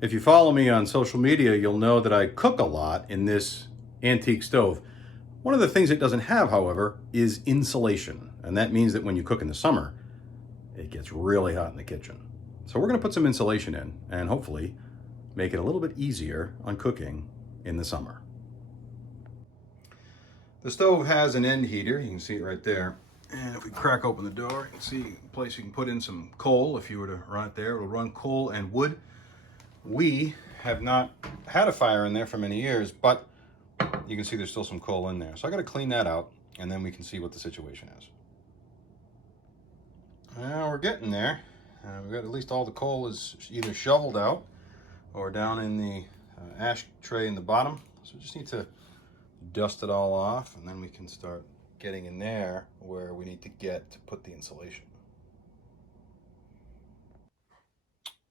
If you follow me on social media, you'll know that I cook a lot in this antique stove. One of the things it doesn't have, however, is insulation. And that means that when you cook in the summer, it gets really hot in the kitchen. So we're going to put some insulation in and hopefully make it a little bit easier on cooking in the summer. The stove has an end heater. You can see it right there. And if we crack open the door, you can see a place you can put in some coal. If you were to run it there, it'll run coal and wood. We have not had a fire in there for many years, but you can see there's still some coal in there. So I got to clean that out, and then we can see what the situation is. Now we're getting there. We've got at least all the coal is either shoveled out or down in the ash tray in the bottom. So we just need to dust it all off, and then we can start getting in there where we need to get to put the insulation.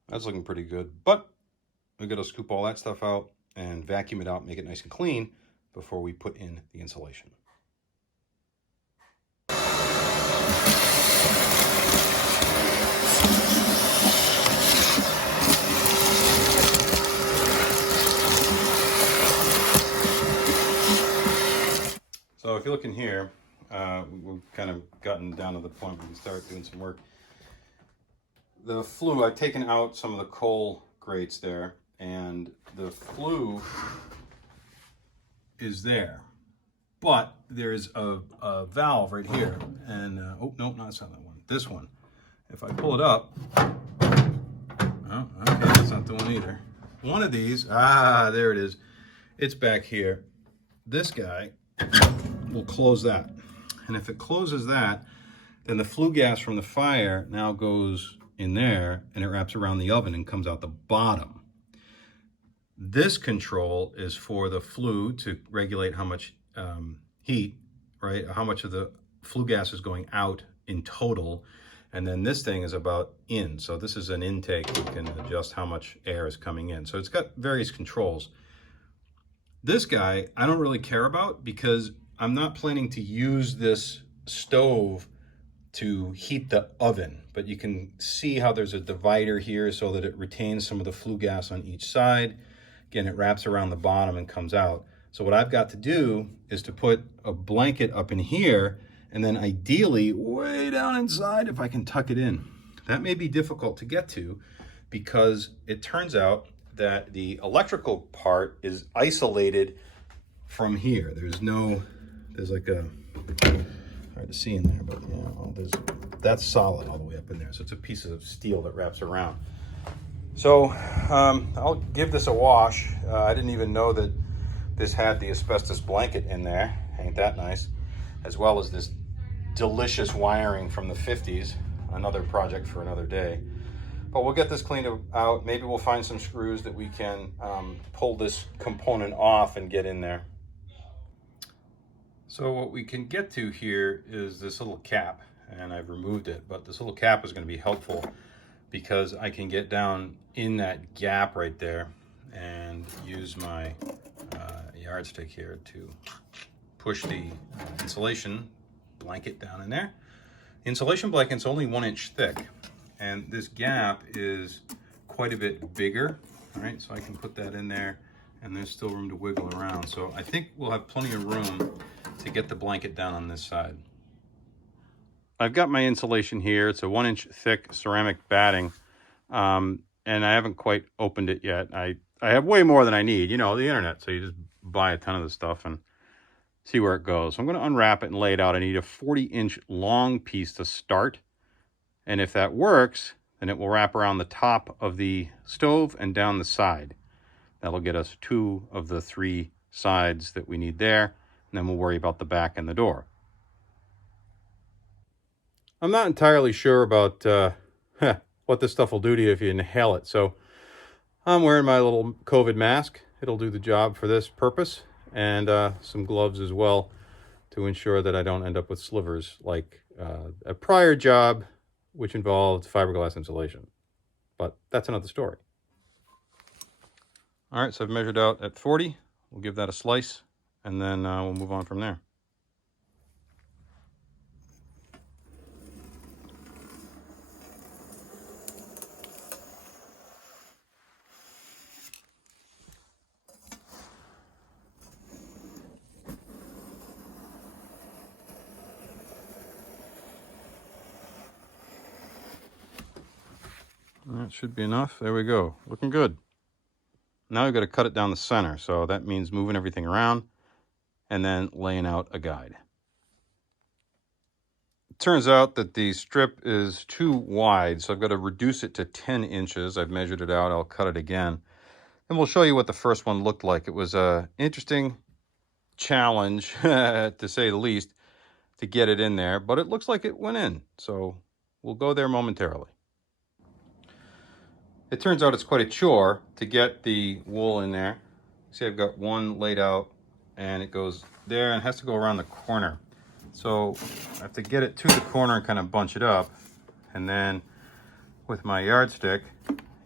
That's looking pretty good, but we've got to scoop all that stuff out and vacuum it out, make it nice and clean before we put in the insulation. So if you look in here, we've kind of gotten down to the point where we can start doing some work. The flue, I've taken out some of the coal grates there, and the flue is there, but there's a valve right here, and oh no, not that one, this one. If I pull it up, oh, okay, that's not the one either. One of these, there it is. It's back here. This guy will close that, and if it closes that, then the flue gas from the fire now goes in there, and it wraps around the oven and comes out the bottom. This control is for the flue to regulate how much heat, right? How much of the flue gas is going out in total. And then this thing is about in. So this is an intake. We can adjust how much air is coming in. So it's got various controls. This guy, I don't really care about because I'm not planning to use this stove to heat the oven, but you can see how there's a divider here so that it retains some of the flue gas on each side. Again, it wraps around the bottom and comes out. So what I've got to do is to put a blanket up in here, and then ideally way down inside if I can tuck it in. That may be difficult to get to because it turns out that the electrical part is isolated from here. There's like a, hard to see in there, but that's solid all the way up in there. So it's a piece of steel that wraps around. So I'll give this a wash. I didn't even know that this had the asbestos blanket in there. Ain't that nice? As well as this delicious wiring from the 50s. Another project for another day. But we'll get this cleaned out. Maybe we'll find some screws that we can pull this component off and get in there. So what we can get to here is this little cap, and I've removed it, but this little cap is going to be helpful because I can get down in that gap right there and use my yardstick here to push the insulation blanket down in there. The insulation blanket's only 1 inch thick, and this gap is quite a bit bigger. All right, so I can put that in there, and there's still room to wiggle around. So I think we'll have plenty of room to get the blanket down on this side. I've got my insulation here. It's a 1 inch thick ceramic batting, and I haven't quite opened it yet. I have way more than I need, you know, the internet. So you just buy a ton of this stuff and see where it goes. So I'm going to unwrap it and lay it out. I need a 40-inch long piece to start. And if that works, then it will wrap around the top of the stove and down the side. That'll get us 2 of the 3 sides that we need there. And then we'll worry about the back and the door. I'm not entirely sure about what this stuff will do to you if you inhale it. So I'm wearing my little COVID mask. It'll do the job for this purpose. And some gloves as well to ensure that I don't end up with slivers like a prior job, which involved fiberglass insulation. But that's another story. All right, so I've measured out at 40. We'll give that a slice, and then we'll move on from there. That should be enough. There we go. Looking good. Now we've got to cut it down the center. So that means moving everything around and then laying out a guide. It turns out that the strip is too wide, so I've got to reduce it to 10 inches. I've measured it out. I'll cut it again. And we'll show you what the first one looked like. It was an interesting challenge, to say the least, to get it in there, but it looks like it went in. So we'll go there momentarily. It turns out it's quite a chore to get the wool in there. See, I've got one laid out and it goes there and has to go around the corner. So I have to get it to the corner and kind of bunch it up. And then with my yardstick,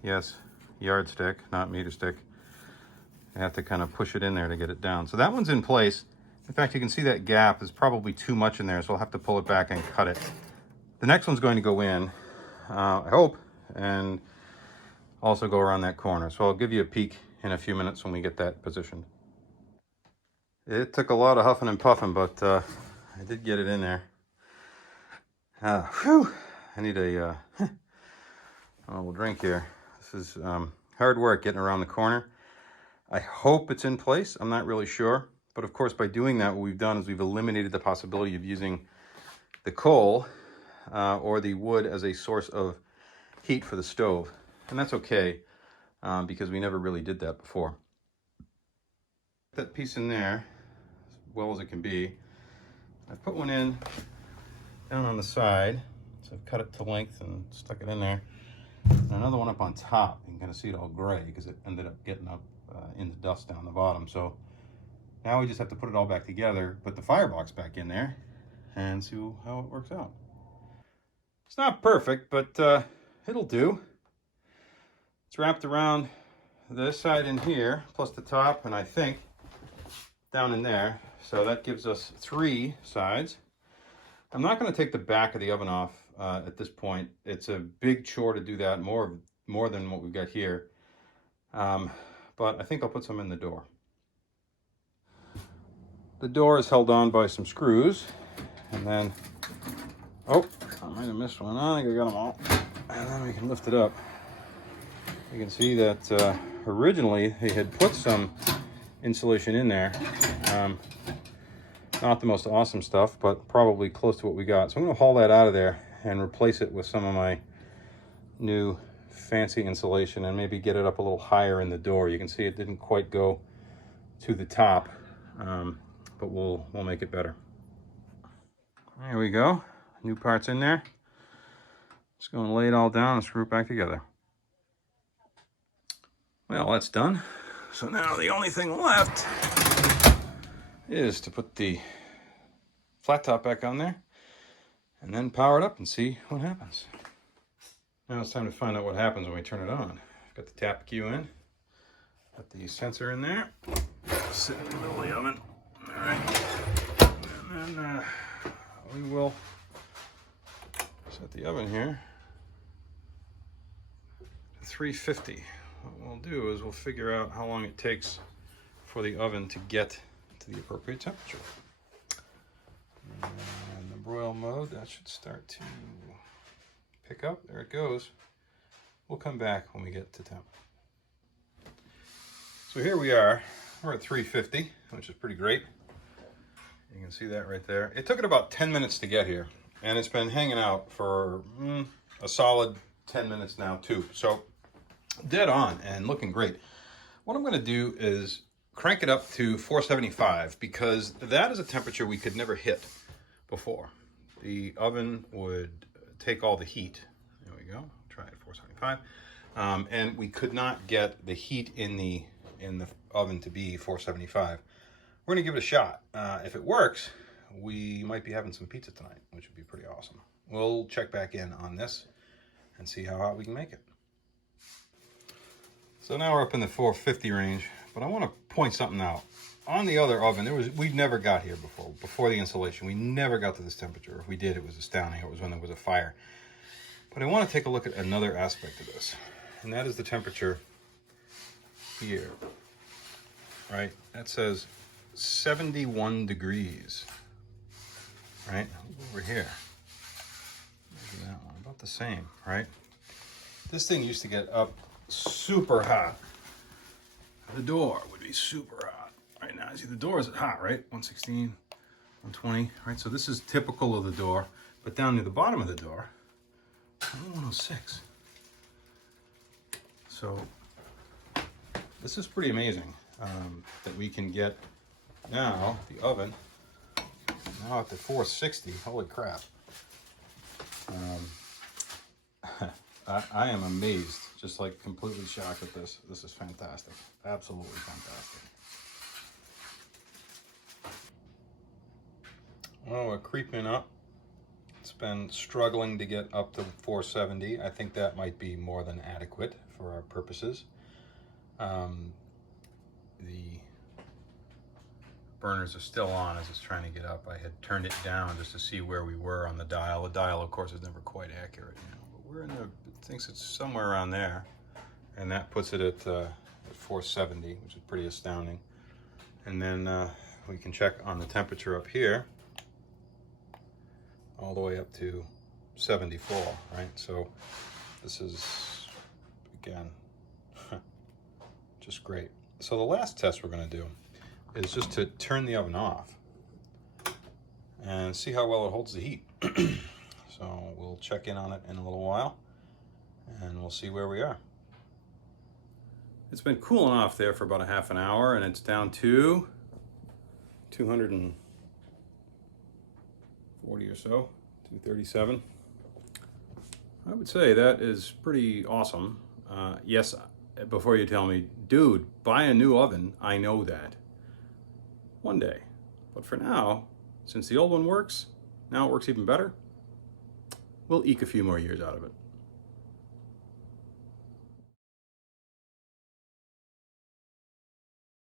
yes, yardstick, not meter stick, I have to kind of push it in there to get it down. So that one's in place. In fact, you can see that gap is probably too much in there, so I'll have to pull it back and cut it. The next one's going to go in, I hope, and also go around that corner. So I'll give you a peek in a few minutes when we get that positioned. It took a lot of huffing and puffing, but I did get it in there. Whew, I need a little drink here. This is hard work getting around the corner. I hope it's in place. I'm not really sure. But of course, by doing that, what we've done is we've eliminated the possibility of using the coal or the wood as a source of heat for the stove. And that's okay, because we never really did that before. That piece in there, as well as it can be. I've put one in down on the side. So I've cut it to length and stuck it in there. And another one up on top. You can kind of see it all gray because it ended up getting up in the dust down the bottom. So now we just have to put it all back together, put the firebox back in there, and see how it works out. It's not perfect, but it'll do. It's wrapped around this side in here, plus the top, and I think down in there. So that gives us 3 sides. I'm not going to take the back of the oven off at this point. It's a big chore to do that, more than what we've got here. But I think I'll put some in the door. The door is held on by some screws, and then, oh, I might have missed one. I think I got them all. And then we can lift it up. You can see that originally they had put some insulation in there. Not the most awesome stuff, but probably close to what we got. So I'm going to haul that out of there and replace it with some of my new fancy insulation and maybe get it up a little higher in the door. You can see it didn't quite go to the top. But we'll make it better. There we go. New parts in there. Just going to lay it all down and screw it back together. Well, that's done. So now the only thing left is to put the flat top back on there and then power it up and see what happens. Now it's time to find out what happens when we turn it on. Got the tap cue in. Got the sensor in there. Sit in the middle of the oven. All right, and then we will set the oven here to 350. What we'll do is we'll figure out how long it takes for the oven to get to the appropriate temperature. And the broil mode, that should start to pick up. There it goes. We'll come back when we get to temp. So here we are. We're at 350, which is pretty great. You can see that right there. It took it about 10 minutes to get here, and it's been hanging out for a solid 10 minutes now too. So dead on and looking great. What I'm going to do is crank it up to 475 because that is a temperature we could never hit before. The oven would take all the heat. There we go. Try it 475. And we could not get the heat in the oven to be 475. We're gonna give it a shot. If it works, we might be having some pizza tonight, which would be pretty awesome. We'll check back in on this and see how hot we can make it. So now we're up in the 450 range, but I want to point something out. On the other oven, we never got here before the installation. We never got to this temperature. If we did, it was astounding. It was when there was a fire. But I want to take a look at another aspect of this, and that is the temperature here. Right? That says 71 degrees. Right? Over here. Maybe that one. About the same, right? This thing used to get up super hot. The door would be super hot. Right now, see the door is hot, right? 116, 120, right? So this is typical of the door, but down near the bottom of the door, only 106. So this is pretty amazing that we can get now the oven now at the 460. Holy crap. I am amazed, just like completely shocked at this. This is fantastic. Absolutely fantastic. Well, we're creeping up. It's been struggling to get up to 470. I think that might be more than adequate for our purposes. The burners are still on as it's trying to get up. I had turned it down just to see where we were on the dial. The dial, of course, is never quite accurate, you know, but we're in the, it thinks it's somewhere around there, and that puts it at 470, which is pretty astounding. And then we can check on the temperature up here, all the way up to 74, right? So this is, again, just great. So the last test we're going to do is just to turn the oven off and see how well it holds the heat. So we'll check in on it in a little while and we'll see where we are. It's been cooling off there for about a half an hour, and it's down to 240 or so, 237. I would say that is pretty awesome. Yes, before you tell me, dude, buy a new oven, I know that. One day. But for now, since the old one works, now it works even better, we'll eke a few more years out of it.